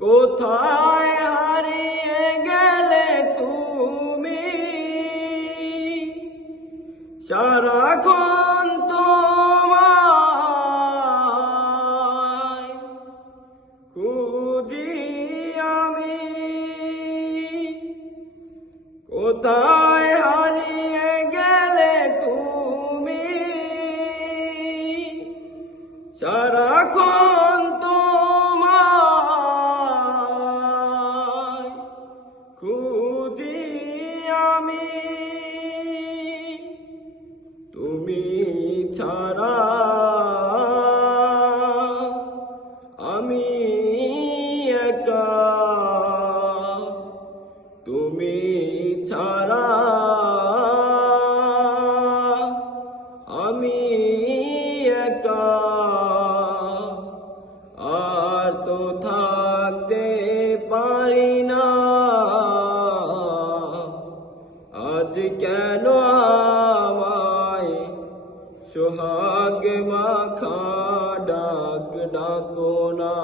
কোথায় হারিয়ে গেলে তুমি, সারাক্ষণ তোমায় খুঁজি আমি। কোথায় হারিয়ে গেলে তুমি, সারাক্ষণ তোমায় খুঁজি আমি। তুমি ছাড়া আমি একা, তুমি ছাড়া আমি একা, আর তো থাকতে পারি না। আজ কেন আমায় সোহাগ মাখা ডাক ডাকো না,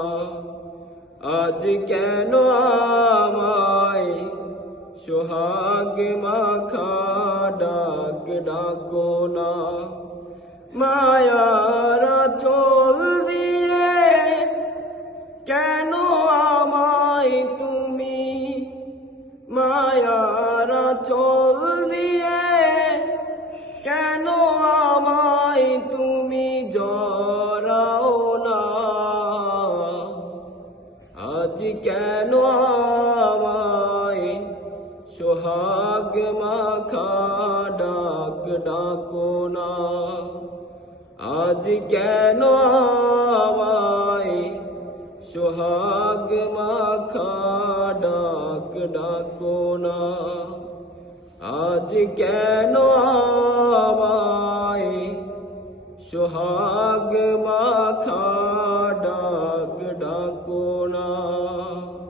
আজ কেন আমায় সোহাগ মাখা ডাক ডাকো না। মায়ার চোল দিয়ে কেন আমায় তুমি, মায়ার চোল দিয়ে কেন আমায় তুমি জড়াও না। আজ কেন আমায় সোহাগ মাখা ডাক ডাকো না, আজ কেন আমায় সোহাগ মাখা ডাক ডাকো না। আজ কেন আমায় সোহাগ মাখা ডাক ডাকো না।